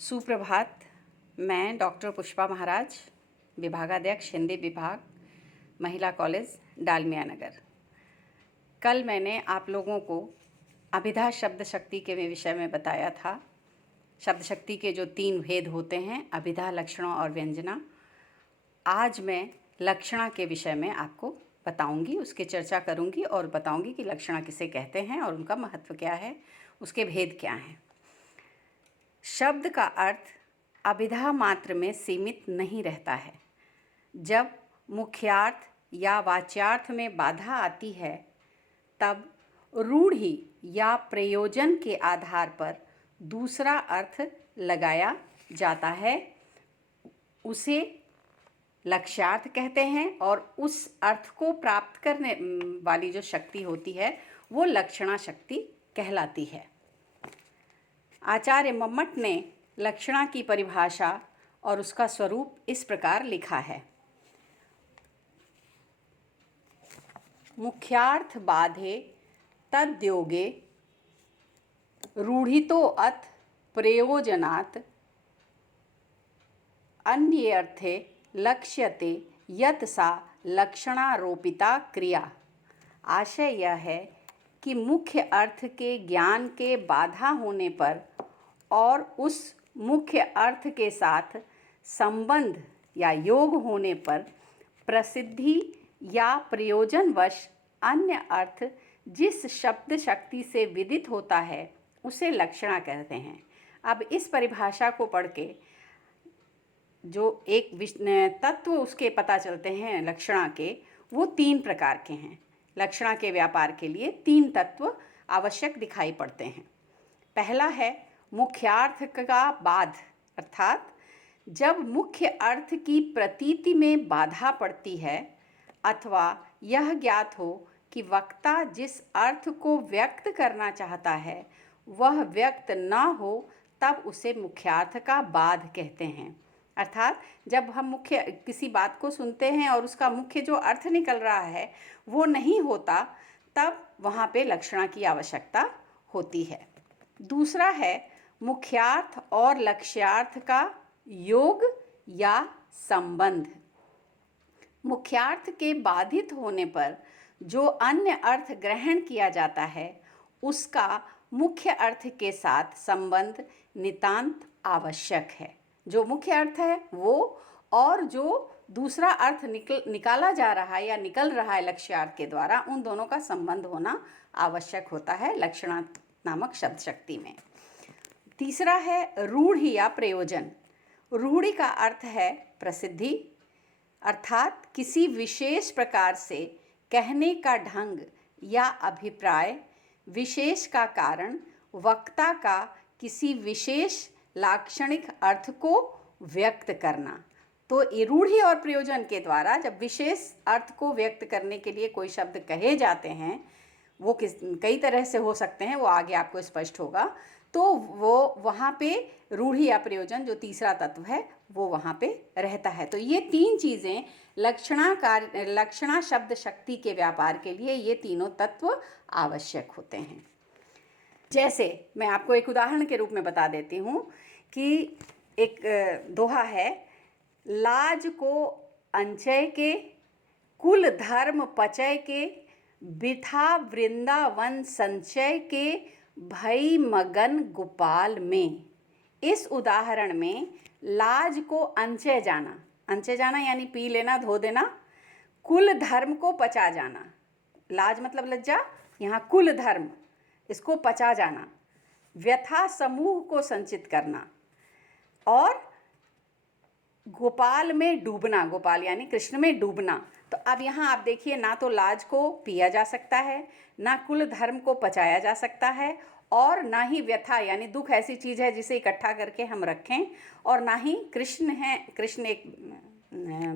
सुप्रभात। मैं डॉक्टर पुष्पा महाराज, विभागाध्यक्ष हिंदी विभाग, महिला कॉलेज डालमिया नगर। कल मैंने आप लोगों को अभिधा शब्द शक्ति के विषय में बताया था। शब्द शक्ति के जो 3 भेद होते हैं, अभिधा, लक्षणा और व्यंजना। आज मैं लक्षणा के विषय में आपको बताऊंगी, उसकी चर्चा करूंगी और बताऊंगी कि लक्षणा किसे कहते हैं और उनका महत्व क्या है, उसके भेद क्या हैं। शब्द का अर्थ अभिधा मात्र में सीमित नहीं रहता है। जब मुख्यार्थ या वाच्यार्थ में बाधा आती है, तब रूढ़ि या प्रयोजन के आधार पर दूसरा अर्थ लगाया जाता है। उसे लक्ष्यार्थ कहते हैं और उस अर्थ को प्राप्त करने वाली जो शक्ति होती है वो लक्षणा शक्ति कहलाती है। आचार्य मम्मट ने लक्षणा की परिभाषा और उसका स्वरूप इस प्रकार लिखा है। मुख्यार्थ बाधे तद्योगे रूढ़ितो अथ प्रयोजनात् अन्यर्थे लक्ष्यते यत् सा लक्षणारोपिता क्रिया। आशय यह है कि मुख्य अर्थ के ज्ञान के बाधा होने पर और उस मुख्य अर्थ के साथ संबंध या योग होने पर प्रसिद्धि या प्रयोजनवश अन्य अर्थ जिस शब्द शक्ति से विदित होता है उसे लक्षणा कहते हैं। अब इस परिभाषा को पढ़ के जो एक तत्व उसके पता चलते हैं लक्षणा के, वो 3 प्रकार के हैं। लक्षणा के व्यापार के लिए 3 तत्व आवश्यक दिखाई पड़ते हैं। पहला है मुख्यार्थ का बाध, अर्थात जब मुख्य अर्थ की प्रतीति में बाधा पड़ती है अथवा यह ज्ञात हो कि वक्ता जिस अर्थ को व्यक्त करना चाहता है वह व्यक्त न हो, तब उसे मुख्यार्थ का बाध कहते हैं। अर्थात जब हम मुख्य किसी बात को सुनते हैं और उसका मुख्य जो अर्थ निकल रहा है वो नहीं होता, तब वहाँ पे लक्षणा की आवश्यकता होती है। दूसरा है मुख्यार्थ और लक्ष्यार्थ का योग या संबंध। मुख्यार्थ के बाधित होने पर जो अन्य अर्थ ग्रहण किया जाता है उसका मुख्य अर्थ के साथ संबंध नितांत आवश्यक है। जो मुख्य अर्थ है वो और जो दूसरा अर्थ निकाला जा रहा है या निकल रहा है लक्ष्यार्थ के द्वारा, उन दोनों का संबंध होना आवश्यक होता है लक्षणा नामक शब्द शक्ति में। तीसरा है रूढ़ि या प्रयोजन। रूढ़ि का अर्थ है प्रसिद्धि, अर्थात किसी विशेष प्रकार से कहने का ढंग या अभिप्राय, विशेष का कारण, वक्ता का किसी विशेष लाक्षणिक अर्थ को व्यक्त करना। तो रूढ़ि और प्रयोजन के द्वारा जब विशेष अर्थ को व्यक्त करने के लिए कोई शब्द कहे जाते हैं, वो कई तरह से हो सकते हैं, वो आगे आपको स्पष्ट होगा, तो वो वहाँ पे रूढ़ि या प्रयोजन जो तीसरा तत्व है वो वहाँ पे रहता है। तो ये 3 चीज़ें लक्षणा शब्द शक्ति के व्यापार के लिए ये तीनों तत्व आवश्यक होते हैं। जैसे मैं आपको एक उदाहरण के रूप में बता देती हूँ कि एक दोहा है, लाज को अंचय के, कुल धर्म पचय के, बिथा वृंदावन संचय के, भई मगन गोपाल में। इस उदाहरण में लाज को अंचय जाना यानी पी लेना, धो देना, कुल धर्म को पचा जाना, लाज मतलब लज्जा, यहाँ कुल धर्म इसको पचा जाना, व्यथा समूह को संचित करना और गोपाल में डूबना, गोपाल यानी कृष्ण में डूबना। तो अब यहाँ आप देखिए, ना तो लाज को पिया जा सकता है, ना कुल धर्म को पचाया जा सकता है, और ना ही व्यथा यानी दुख ऐसी चीज़ है जिसे इकट्ठा करके हम रखें, और ना ही कृष्ण हैं, कृष्ण एक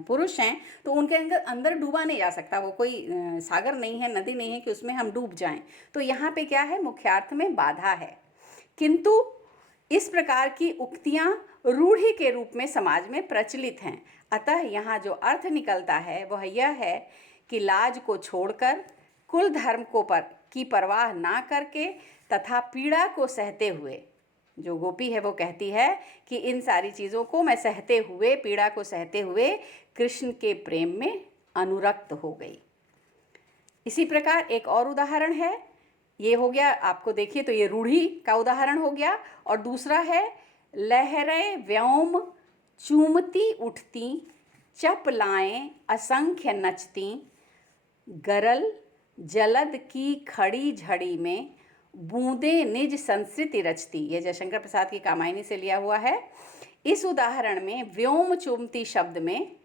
पुरुष हैं तो उनके अंदर डूबा नहीं जा सकता। वो कोई सागर नहीं है, नदी नहीं है कि उसमें हम डूब जाएं। तो यहाँ पे क्या है, मुख्यार्थ में बाधा है। किंतु इस प्रकार की उक्तियाँ रूढ़ि के रूप में समाज में प्रचलित हैं। अतः यहाँ जो अर्थ निकलता है वह यह है कि लाज को छोड़कर, कुल धर्म की परवाह ना करके तथा पीड़ा को सहते हुए जो गोपी है वो कहती है कि इन सारी चीज़ों को मैं सहते हुए, पीड़ा को सहते हुए कृष्ण के प्रेम में अनुरक्त हो गई। इसी प्रकार एक और उदाहरण है, ये हो गया, आपको देखिए तो ये रूढ़ी का उदाहरण हो गया, और दूसरा है लहरें व्योम चूमती उठती, चपलाएं असंख्य नचती, गरल जलद की खड़ी झड़ी में, बूंदे निज संस्कृति रचती। ये जयशंकर प्रसाद की कामायनी से लिया हुआ है। इस उदाहरण में व्योम चुमती शब्द में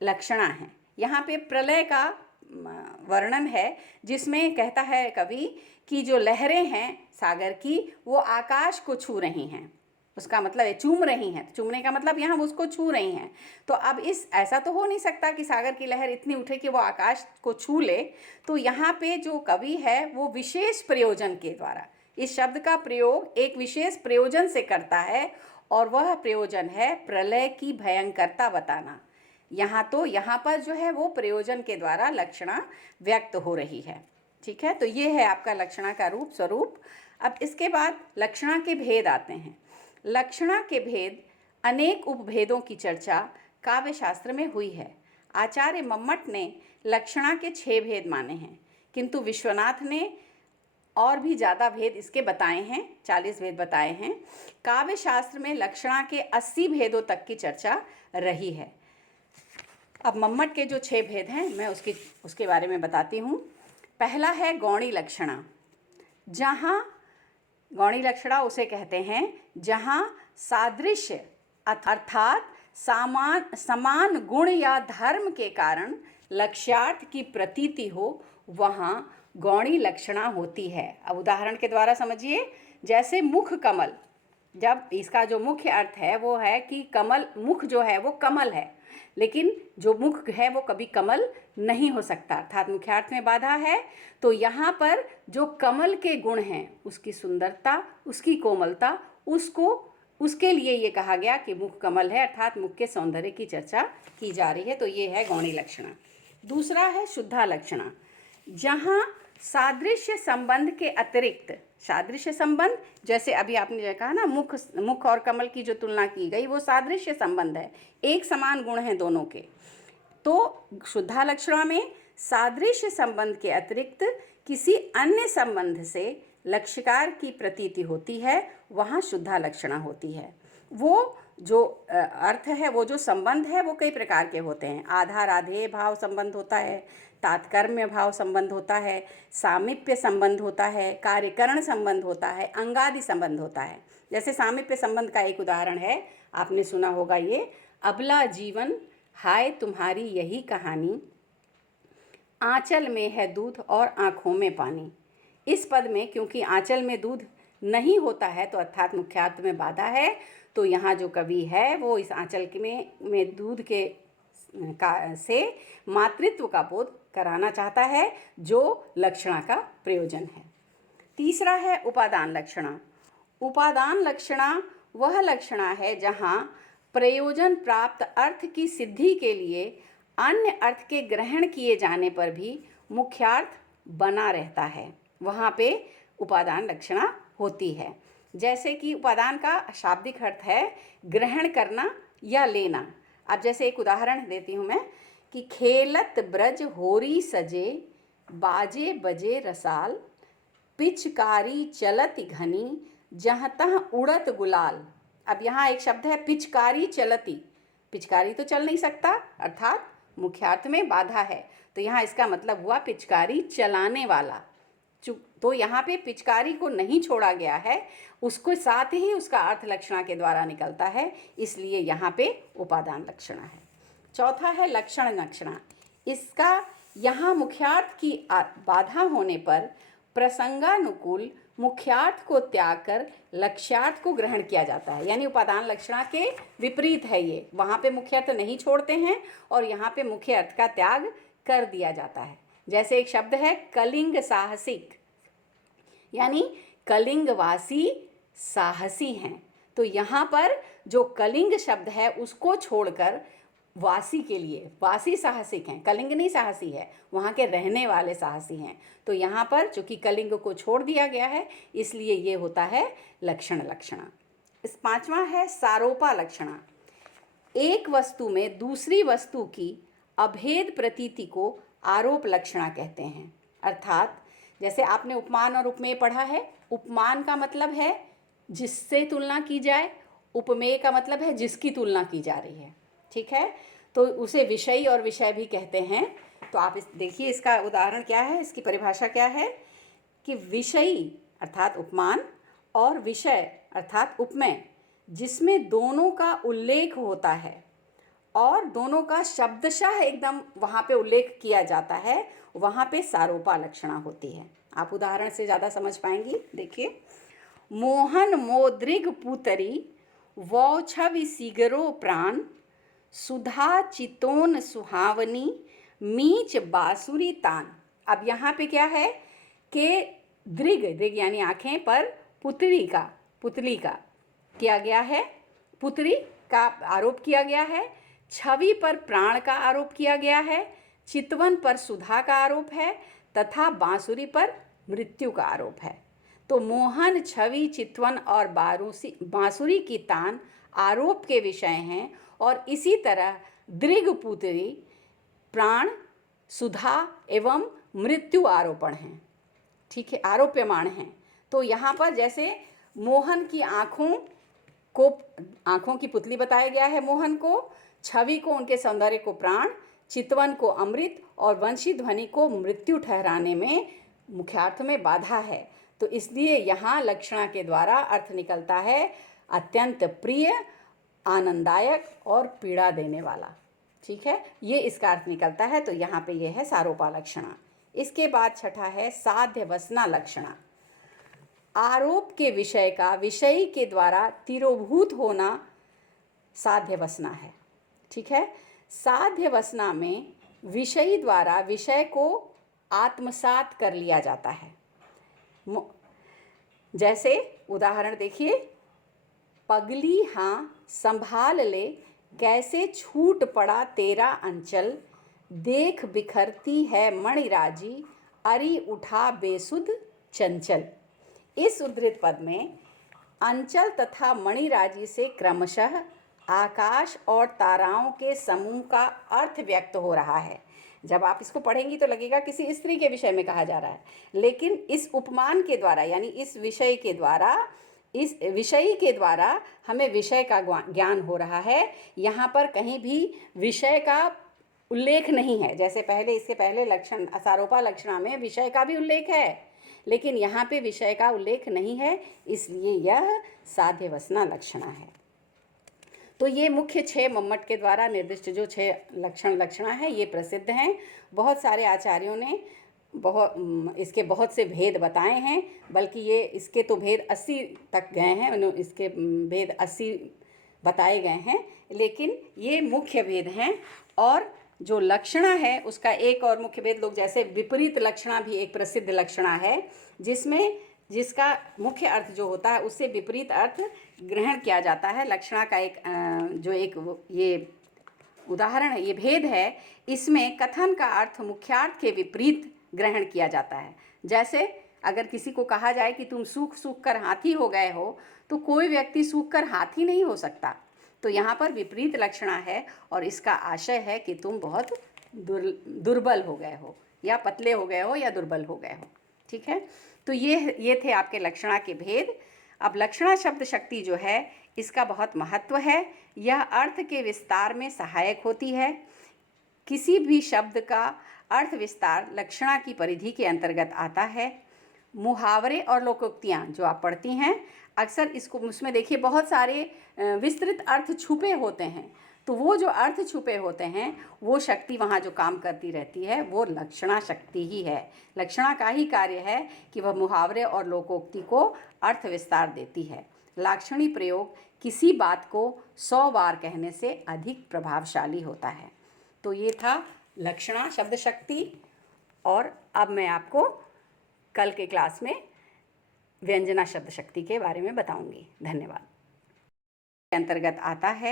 लक्षणा है। यहाँ पे प्रलय का वर्णन है, जिसमें कहता है कवि कि जो लहरें हैं सागर की वो आकाश को छू रही हैं, उसका मतलब है चूम रही हैं। चूमने का मतलब यहाँ उसको छू रही हैं। तो अब इस ऐसा तो हो नहीं सकता कि सागर की लहर इतनी उठे कि वो आकाश को छू ले। तो यहाँ पे जो कवि है वो विशेष प्रयोजन के द्वारा इस शब्द का प्रयोग एक विशेष प्रयोजन से करता है, और वह प्रयोजन है प्रलय की भयंकरता बताना। यहाँ पर जो है वो प्रयोजन के द्वारा लक्षणा व्यक्त हो रही है। ठीक है, तो ये है आपका लक्षणा का रूप स्वरूप। अब इसके बाद लक्षणा के भेद आते हैं। लक्षणा के भेद, अनेक उपभेदों की चर्चा काव्य शास्त्र में हुई है। आचार्य मम्मट ने लक्षणा के 6 भेद माने हैं, किंतु विश्वनाथ ने और भी ज़्यादा भेद इसके बताए हैं, 40 भेद बताए हैं। काव्य शास्त्र में लक्षणा के 80 भेदों तक की चर्चा रही है। अब मम्मट के जो 6 भेद हैं मैं उसके बारे में बताती हूँ। पहला है गौणी लक्षणा। जहाँ गौणी लक्षणा उसे कहते हैं जहाँ सादृश्य अर्थात समान गुण या धर्म के कारण लक्ष्यार्थ की प्रतीति हो, वहाँ गौणी लक्षणा होती है। अब उदाहरण के द्वारा समझिए, जैसे मुख कमल, जब इसका जो मुख्य अर्थ है वो है कि कमल, मुख जो है वो कमल है, लेकिन जो मुख है वो कभी कमल नहीं हो सकता, अर्थात मुख्यार्थ में बाधा है। तो यहाँ पर जो कमल के गुण हैं, उसकी सुंदरता, उसकी कोमलता, उसके लिए ये कहा गया कि मुख कमल है, अर्थात मुख के सौंदर्य की चर्चा की जा रही है। तो ये है गौणी लक्षणा। दूसरा है शुद्धा लक्षणा। जहाँ सादृश्य संबंध के अतिरिक्त, सादृश्य संबंध जैसे अभी आपने जो कहा ना, मुख और कमल की जो तुलना की गई वो सादृश्य संबंध है, एक समान गुण हैं दोनों के। तो शुद्धा लक्षणा में सादृश्य संबंध के अतिरिक्त किसी अन्य संबंध से लक्ष्यकार की प्रतीति होती है, वहाँ शुद्धा लक्षणा होती है। वो जो अर्थ है, वो जो संबंध है वो कई प्रकार के होते हैं। आधार आधेय भाव संबंध होता है, तात्कर्म्य भाव संबंध होता है, सामीप्य संबंध होता है, कार्यकरण संबंध होता है, अंगादि संबंध होता है। जैसे सामीप्य संबंध का एक उदाहरण है, आपने सुना होगा ये, अबला जीवन हाय तुम्हारी यही कहानी, आंचल में है दूध और आँखों में पानी। इस पद में क्योंकि आंचल में दूध नहीं होता है तो अर्थात मुख्यार्थ में बाधा है, तो यहाँ जो कवि है वो इस आंचल में दूध के से मातृत्व का बोध कराना चाहता है, जो लक्षणा का प्रयोजन है। तीसरा है उपादान लक्षणा। उपादान लक्षणा वह लक्षणा है जहाँ प्रयोजन प्राप्त अर्थ की सिद्धि के लिए अन्य अर्थ के ग्रहण किए जाने पर भी मुख्यार्थ बना रहता है, वहाँ पे उपादान लक्षणा होती है। जैसे कि उपादान का शाब्दिक अर्थ है ग्रहण करना या लेना। अब जैसे एक उदाहरण देती हूँ मैं कि खेलत ब्रज होरी सजे, बाजे बजे रसाल, पिचकारी चलत घनी, जहाँ तहाँ उड़त गुलाल। अब यहाँ एक शब्द है पिचकारी चलती, पिचकारी तो चल नहीं सकता, अर्थात मुख्यार्थ में बाधा है, तो यहाँ इसका मतलब हुआ पिचकारी चलाने वाला। तो यहाँ पे पिचकारी को नहीं छोड़ा गया है, उसको साथ ही उसका अर्थ लक्षणा के द्वारा निकलता है, इसलिए यहाँ पे उपादान लक्षणा है। चौथा है लक्षण लक्षणा। इसका यहाँ मुख्यार्थ की बाधा होने पर प्रसंगानुकूल मुख्यार्थ को त्याग कर लक्ष्यार्थ को ग्रहण किया जाता है, यानी उपादान लक्षणा के विपरीत है ये। वहाँ पे मुख्य अर्थ नहीं छोड़ते हैं और यहाँ पे मुख्य अर्थ का त्याग कर दिया जाता है। जैसे एक शब्द है कलिंग साहसिक, यानी कलिंगवासी साहसी हैं, तो यहाँ पर जो कलिंग शब्द है उसको छोड़कर वासी के लिए, वासी साहसिक हैं, कलिंग नहीं साहसी है, वहाँ के रहने वाले साहसी हैं। तो यहाँ पर चूंकि कलिंग को छोड़ दिया गया है इसलिए ये होता है लक्षण लक्षणा। इस पांचवा है सारोपा लक्षणा। एक वस्तु में दूसरी वस्तु की अभेद प्रतीति को आरोप लक्षणा कहते हैं। अर्थात जैसे आपने उपमान और उपमेय पढ़ा है, उपमान का मतलब है जिससे तुलना की जाए, उपमेय का मतलब है जिसकी तुलना की जा रही है, ठीक है। तो उसे विषयी और विषय भी कहते हैं। तो आप इस देखिए, इसका उदाहरण क्या है, इसकी परिभाषा क्या है कि विषयी अर्थात उपमान और विषय अर्थात उपमेय जिसमें दोनों का उल्लेख होता है और दोनों का शब्दशः एकदम वहाँ पे उल्लेख किया जाता है, वहाँ पे सारोपा लक्षणा होती है। आप उदाहरण से ज़्यादा समझ पाएंगी। देखिए, मोहन मोद्रिग पुतरी वौ छवि सिगरो प्राण, सुधा चितोन सुहावनी मीच बासुरी तान। अब यहाँ पे क्या है कि दृग, दृग यानी आँखें पर पुतली का किया गया है, पुत्री का आरोप किया गया है, छवि पर प्राण का आरोप किया गया है, चितवन पर सुधा का आरोप है तथा बांसुरी पर मृत्यु का आरोप है। तो मोहन, छवि, चितवन और बांसुरी की तान आरोप के विषय हैं और इसी तरह दृगपुत्री, प्राण, सुधा एवं मृत्यु आरोपण हैं, ठीक है, आरोप्यमाण हैं। तो यहाँ पर जैसे मोहन की आँखों की पुतली बताया गया है मोहन को, छवि को उनके सौंदर्य को प्राण, चितवन को अमृत और वंशी ध्वनि को मृत्यु ठहराने में मुख्यार्थ में बाधा है। तो इसलिए यहाँ लक्षणा के द्वारा अर्थ निकलता है अत्यंत प्रिय, आनंददायक और पीड़ा देने वाला, ठीक है, ये इसका अर्थ निकलता है। तो यहाँ पे ये है सारोपा लक्षणा। इसके बाद छठा है साध्य वसना लक्षणा। आरोप के विषय का विषयी के द्वारा तिरोभूत होना साध्य वसना है, ठीक है। साध्य वसना में विषयी द्वारा विषय को आत्मसात कर लिया जाता है। जैसे उदाहरण देखिए, पगली हाँ संभाल ले कैसे छूट पड़ा तेरा अंचल, देख बिखरती है मणिराजी अरी उठा बेसुध चंचल। इस उद्धृत पद में अंचल तथा मणिराजी से क्रमशः आकाश और ताराओं के समूह का अर्थ व्यक्त हो रहा है। जब आप इसको पढ़ेंगी तो लगेगा किसी स्त्री के विषय में कहा जा रहा है, लेकिन इस उपमान के द्वारा यानी इस विषय के द्वारा, इस विषयी के द्वारा हमें विषय का ज्ञान हो रहा है। यहाँ पर कहीं भी विषय का उल्लेख नहीं है। जैसे पहले, इसके पहले लक्षण सारोपा लक्षणा में विषय का भी उल्लेख है, लेकिन यहाँ पे विषय का उल्लेख नहीं है, इसलिए यह साध्य वसना लक्षणा है। तो ये मुख्य 6 मम्मट के द्वारा निर्दिष्ट जो 6 लक्षणा है ये प्रसिद्ध हैं। बहुत सारे आचार्यों ने इसके बहुत से भेद बताए हैं, बल्कि ये इसके तो भेद 80 तक गए हैं, इसके भेद 80 बताए गए हैं, लेकिन ये मुख्य भेद हैं। और जो लक्षणा है उसका एक और मुख्य भेद, लोग जैसे विपरीत लक्षणा भी एक प्रसिद्ध लक्षणा है, जिसका मुख्य अर्थ जो होता है उससे विपरीत अर्थ ग्रहण किया जाता है। लक्षणा का ये उदाहरण है, ये भेद है, इसमें कथन का अर्थ मुख्यार्थ के विपरीत ग्रहण किया जाता है। जैसे अगर किसी को कहा जाए कि तुम सूख सूख कर हाथी हो गए हो, तो कोई व्यक्ति सूख कर हाथी नहीं हो सकता। तो यहाँ पर विपरीत लक्षणा है और इसका आशय है कि तुम बहुत दुर्बल हो गए हो, या पतले हो गए हो, या दुर्बल हो गए हो, ठीक है। तो ये थे आपके लक्षणा के भेद। अब लक्षणा शब्द शक्ति जो है इसका बहुत महत्व है। यह अर्थ के विस्तार में सहायक होती है। किसी भी शब्द का अर्थ विस्तार लक्षणा की परिधि के अंतर्गत आता है। मुहावरे और लोकोक्तियाँ जो आप पढ़ती हैं, अक्सर उसमें देखिए बहुत सारे विस्तृत अर्थ छुपे होते हैं। तो वो जो अर्थ छुपे होते हैं, वो शक्ति वहाँ जो काम करती रहती है वो लक्षणा शक्ति ही है। लक्षणा का ही कार्य है कि वह मुहावरे और लोकोक्ति को अर्थ विस्तार देती है। लाक्षणी प्रयोग किसी बात को 100 बार कहने से अधिक प्रभावशाली होता है। तो ये था लक्षणा शब्द शक्ति। और अब मैं आपको कल के क्लास में व्यंजना शब्द शक्ति के बारे में बताऊंगी। धन्यवाद। के अंतर्गत आता है